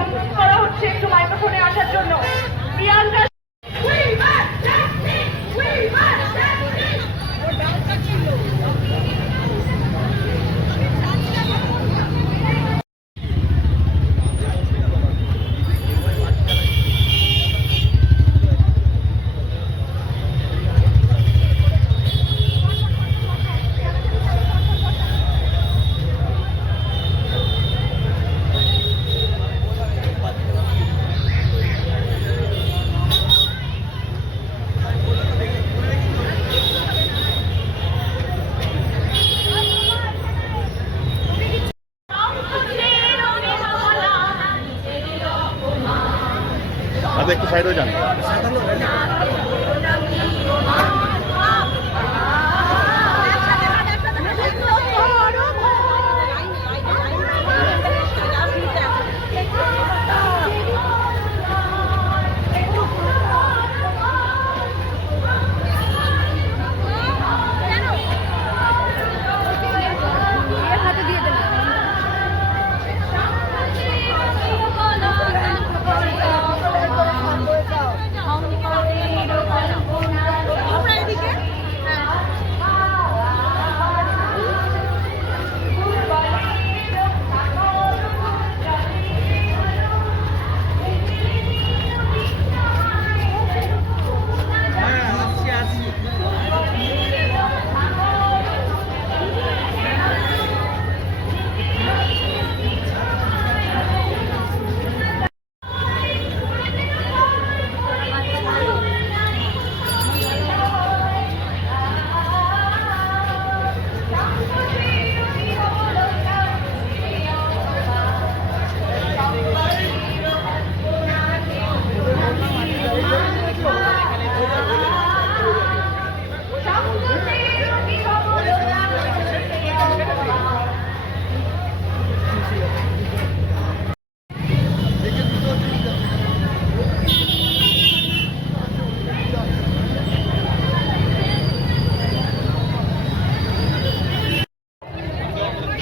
অনুরোধ করা হচ্ছে একটু মাইক্রোফোনে আসার জন্য। প্রিয়াঙ্কা একটু সাইডে যান।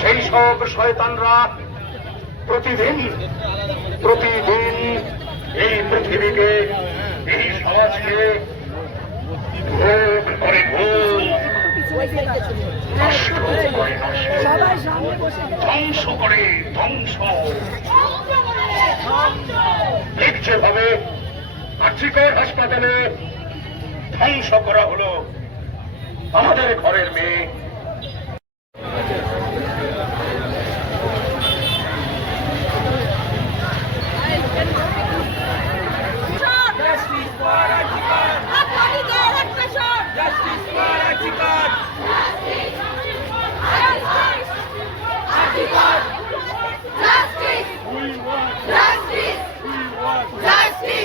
সেই সব শয়তানরা প্রতিদিন এই পৃথিবীকে, এই সমাজকে ভোগ করে ভোগ, নষ্ট করে নষ্ট, ধ্বংস করে ধ্বংস। ঠিক যেভাবে আর্জিকর হাসপাতালে ধ্বংস করা হলো আমাদের ঘরের মেয়ে, Justice!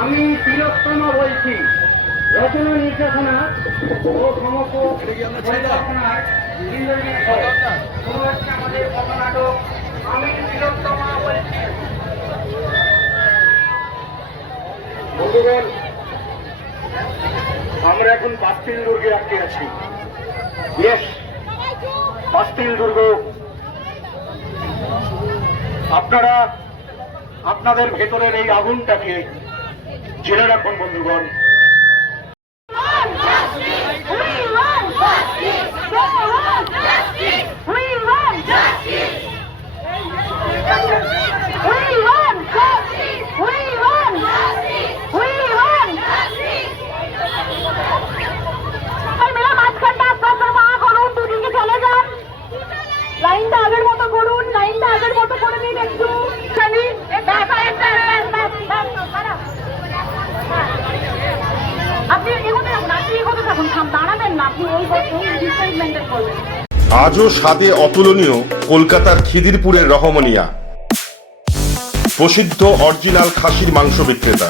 আমি তিলোত্তমা বলছি, রচনা নির্দেশনা ও সমগ্র পরিকল্পনার ইন্দ্রজিৎ ঘোষ। শুরু হচ্ছে আমাদের পথনাটক আমি তিলোত্তমা বলছি। বন্ধুগণ, আমরা এখন পাস্তিল দুর্গে আটকে আছি। ইয়েস, পাস্তিল দুর্গ। আপনারা আপনাদের ভেতরের এই আগুনটাকে জেনে রাখুন বন্ধুগণ। লাইনটা আগের মতো করুন, লাইনটা আগের মতো করে দিন একটু। আপনি এগোতে থাকুন, আপনি এগোতে থাকুন, দাঁড়াবেন না, আপনি এই ডিস্টেন্স মেনটেন করবেন। আজও স্বাদে অতুলনীয় কলকাতার খিদিরপুরের রহমনিয়া, প্রসিদ্ধ অরিজিনাল খাসির মাংস বিক্রেতা।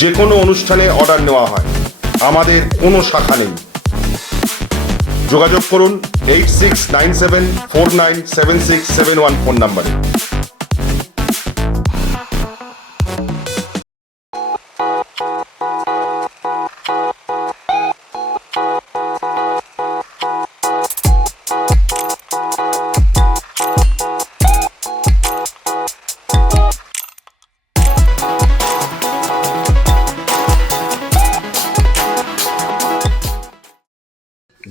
যে কোনো অনুষ্ঠানে অর্ডার নেওয়া হয়, আমাদের কোনো শাখা নেই। যোগাযোগ করুন 8697497671 ফোন নম্বরে।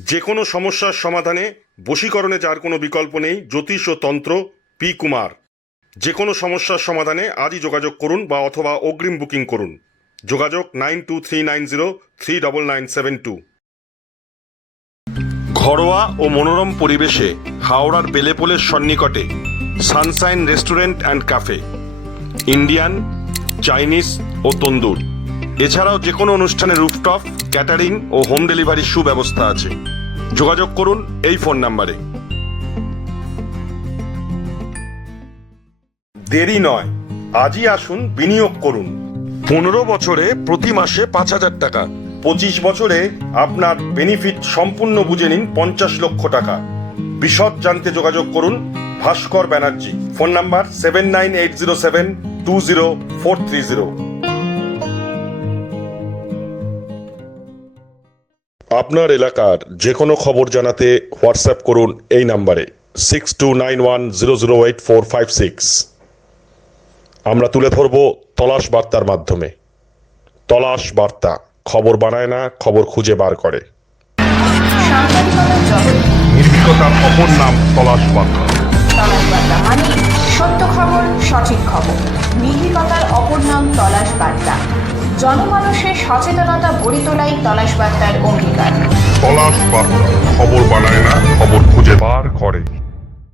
যে কোনো সমস্যার সমাধানে বশীকরণে যার কোনো বিকল্প নেই, জ্যোতিষ ও তন্ত্র পি কুমার। যে কোনো সমস্যার সমাধানে আজই যোগাযোগ করুন বা অথবা অগ্রিম বুকিং করুন। যোগাযোগ 9239039972। ঘরোয়া ও মনোরম পরিবেশে হাওড়ার বেলেপোলের সন্নিকটে sunshine restaurant and cafe, Indian, Chinese ও তন্দুর। এছাড়াও যে কোনো অনুষ্ঠানে রুফটপ, ক্যাটারিং ও হোম ডেলিভারির সুব্যবস্থা আছে। যোগাযোগ করুন এই ফোন নাম্বারে। দেরি নয়, আজই আসুন, বিনিয়োগ করুন। 15 বছরে প্রতি মাসে 5000 টাকা, 25 বছরে আপনার বেনিফিট সম্পূর্ণ বুঝে নিন 50 লক্ষ টাকা। বিশদ জানতে যোগাযোগ করুন ভাস্কর ব্যানার্জি। Phone number 7980720430। আপনার এলাকার যে কোনো খবর জানাতে হোয়াটসঅ্যাপ করুন এই নাম্বারে 6291008456। আমরা তুলে ধরব তলাশ বার্তার মাধ্যমে। তলাশ বার্তা, খবর বানায় না, খবর খুঁজে বার করে। নির্ভীকতার অপর নাম তলাশ বার্তা। তলাশ বার্তা মানে সত্য খবর, সঠিক খবর। নির্ভীকতার অপর নাম তলাশ বার্তা। জনমানুষের সচেতনতা গড়ে তোলাই তলাশ বার্তার অঙ্গীকার। তলাশ বার্তা, খবর বানায় না, খবর খুঁজে বার করে।